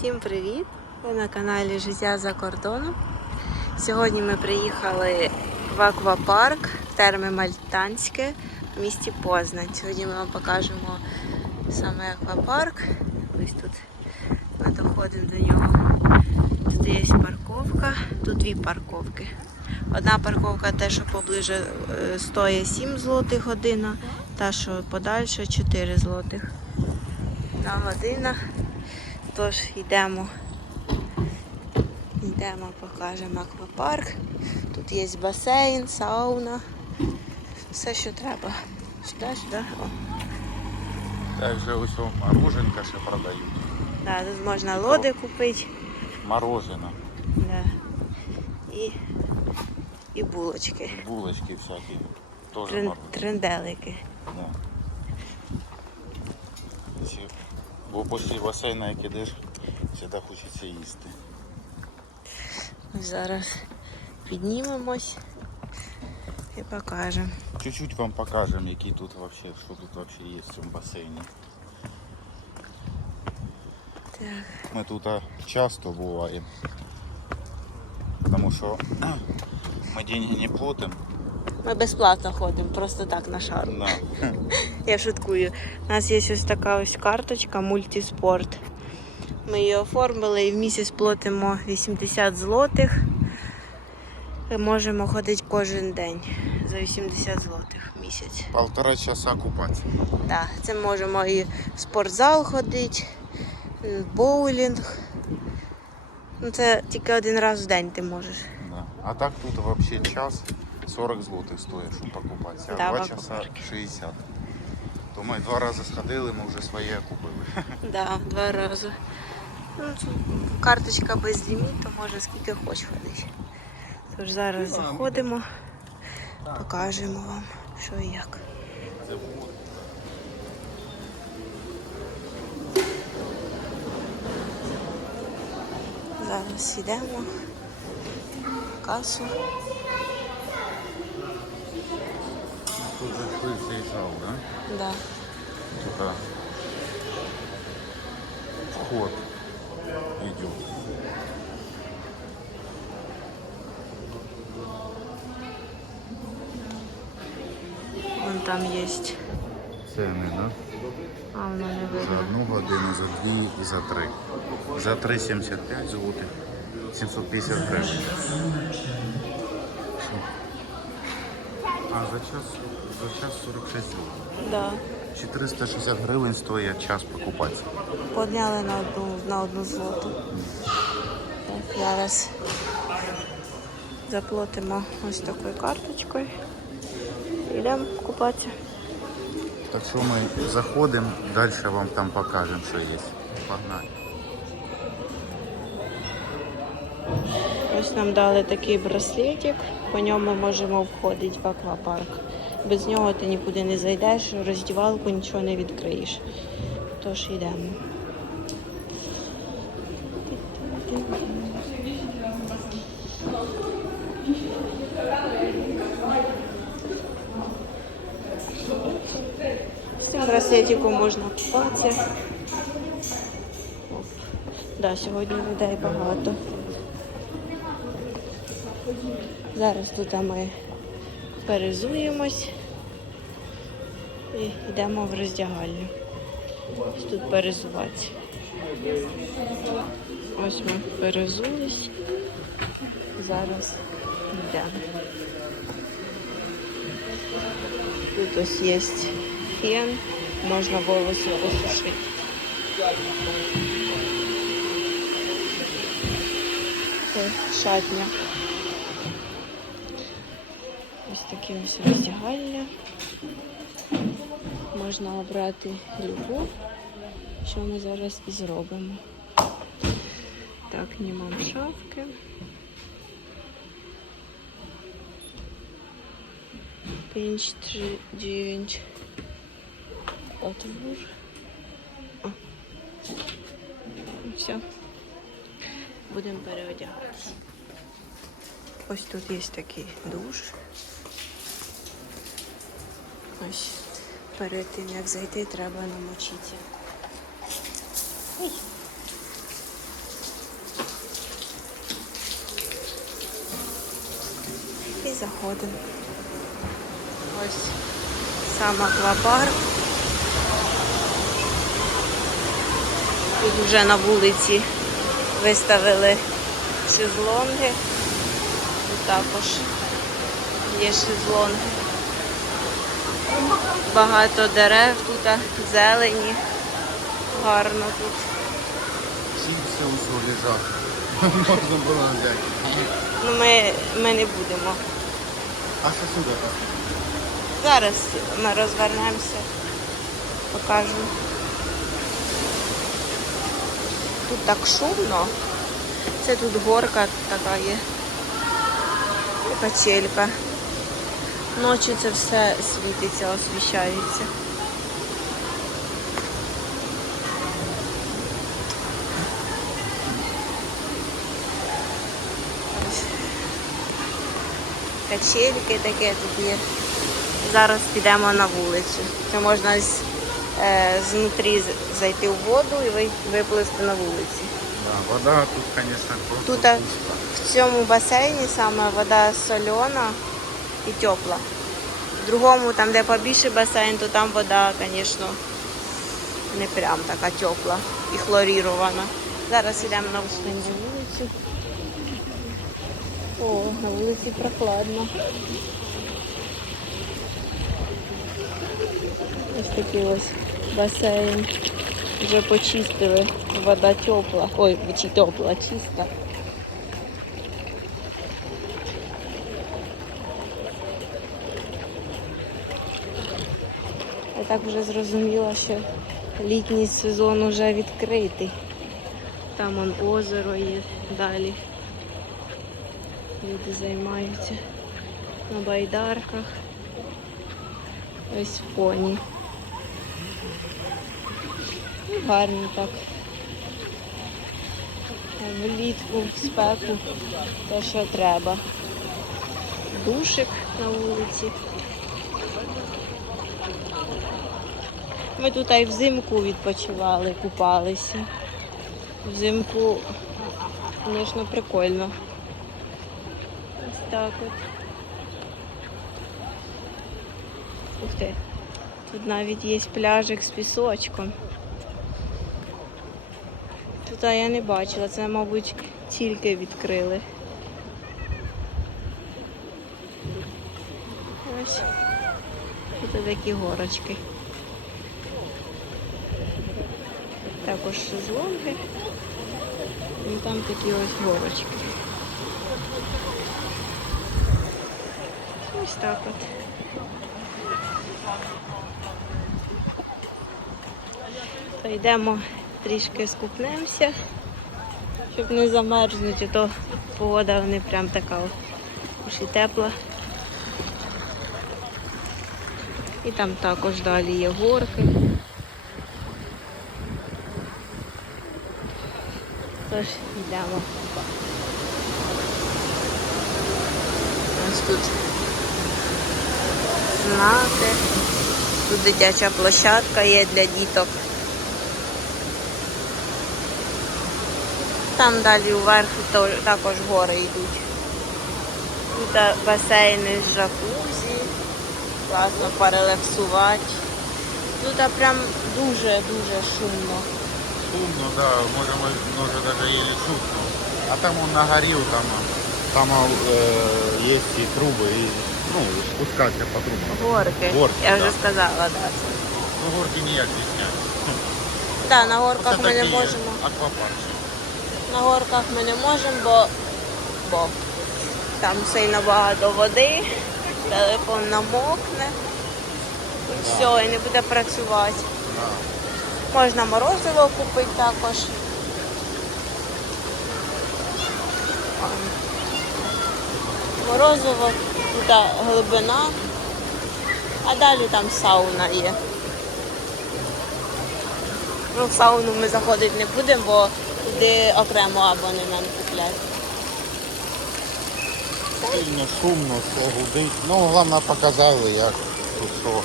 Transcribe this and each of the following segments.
Всім привіт! Ви на каналі Життя за кордоном. Сьогодні ми приїхали в аквапарк терми Мальтанське в місті Познань. Сьогодні ми вам покажемо саме аквапарк. Ось тут ми доходимо до нього. Тут є парковка, тут дві парковки. Одна парковка те, що поближе е, стоїть 7 злотих година, та що подальше 4 злотих на година. Тож йдемо. Йдемо, покажемо аквапарк. Тут є басейн, сауна. Все, що треба. Сюди, сюди. О. Также ось мороженка ще продають. Да, тут можна лоди купити. Морожено, Да. І, і булочки. булочки всякі. Тоже тренделики. Да. Бо після басейну, як ідеш, завжди хочеться їсти. Зараз піднімемось і покажемо. Чуть-чуть вам покажемо, які тут вообще, що тут вообще є в цьому басейні. Так. Ми тут часто буваємо. Тому що ми деньги не платимо. Ми безплатно ходимо, просто так на шару. Да. Я шуткую. У нас є ось така ось карточка мультиспорт. Ми її оформили і в місяць платимо 80 злотих. І можемо ходити кожен день за 80 злотих в місяць. Полтора часа купатися. Так, це можемо і в спортзал ходити, боулінг. Ну, це тільки один раз в день ти можеш. Да. А так тут вообще час 40 злотих стоїть, щоб покупатися, а Да, два часа 60. То ми два рази сходили, ми вже своє купили. Да, два рази. Ну, це карточка без ліміту, може скільки хоч ходити. Тож зараз заходимо, покажемо вам, що і як. Зараз йдемо в касу. Тут же хтось заїжджав, да? Да. Тільки вход йде. Вон там є. Ціни, да? А воно не За одну годину, за дві і за три. За 3,75 злотих, 750 гривень. А, за час, за час 46 злотих. Да. 460 гривень стоїть час покупатися. Подняли на одну, на одну злоту. Так, зараз заплатимо ось такою карточкою. Йдемо купатися. Так що ми заходимо, далі вам там покажемо, що є. Погнали. Ось нам дали такий браслетик, по ньому можемо входити в аквапарк. Без нього ти нікуди не зайдеш, роздівалку нічого не відкриєш. Тож йдемо. З цим браслетиком можна купатися. Да, сьогодні людей багато. Зараз тут ми перезуємось і йдемо в роздягальню. Ось тут перезуватися. Ось ми перезулись. Зараз йдемо. Тут ось є фен, можна волоси посушити. Шатня. Таке ось роздягальня. Можна обрати любу, що ми зараз і зробимо. Так, знімаємо шавки. Пінч 9. Отвор. Все. Будемо переодягатися. Ось тут є такий душ ось перед тим як зайти, треба намочити. І заходимо. Ось сам аквапарк. Тут вже на вулиці виставили шезлонги. Тут також є шезлонги Багато дерев тут, зелені. Гарно тут. Чипсы усё лежат. Можно было взять. Ну ми, ми не будемо. А что сюда? Зараз ми розвернемося, покажу. Тут так шумно. Це тут горка така є. І качелька. Ночі це все світиться, освіщається. Качельки таке тут є. Зараз підемо на вулицю. Це можна з, е, знутрі зайти в воду і ви- виплисти на вулиці. Да, вода тут, конечно, просто Тут а, в цьому басейні саме вода сольона і тепла. В другому, там, де побільше басейн, то там вода, звісно, не прям така тепла і хлорірована. Зараз йдемо на останню вулицю. О, на вулиці прохладно. Ось такий ось басейн. Вже почистили. Вода тепла. Ой, чи тепла, чиста. Так вже зрозуміла, що літній сезон вже відкритий. Там он озеро є далі. Люди займаються на байдарках. Ось поні. Ну, гарно так. Е, Влітку, в спеку, те, що треба. Душик на вулиці. Ми тут і взимку відпочивали, купалися. Взимку, звісно, прикольно. Ось так от. Ух ти. Тут навіть є пляжик з пісочком. Тут я не бачила, це, мабуть, тільки відкрили. Ось. Тут такі горочки. Також шезлонги. І там такі ось горочки. Ось так от. То йдемо трішки скупнемося, щоб не замерзнути, то погода не прям така уж і тепла. І там також далі є горки. Тож йдемо. Ось тут знаки. Тут дитяча площадка є для діток. Там далі вверх також гори йдуть. Тут басейни з жакузі. Класно перелексувати. Тут прям дуже-дуже шумно. Шумно, да, може, може даже еле шутно. А там он нагорел, там, там э, есть и трубы, и, ну, спускаться по трубам. Горки. Горки, Я да. вже сказала. Да. Ну, горки ніяк не. Так, на горках Це ми не такий можемо. Аквапарк. На горках ми не можемо, бо, бо там сильно багато води, телефон намокне. І все, і не буде працювати. Да. Можна морозиво купити також. Морозиво, тут глибина, а далі там сауна є. Ну, в сауну ми заходити не будемо, бо туди окремо абонемент купляти. Сильно шумно, все гудить. Ну, головне показали, як тут що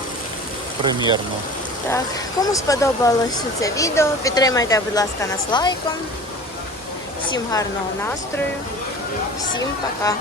примірно. Так, кому сподобалося це відео, підтримайте, будь ласка, нас лайком. Всім гарного настрою. Всім пока.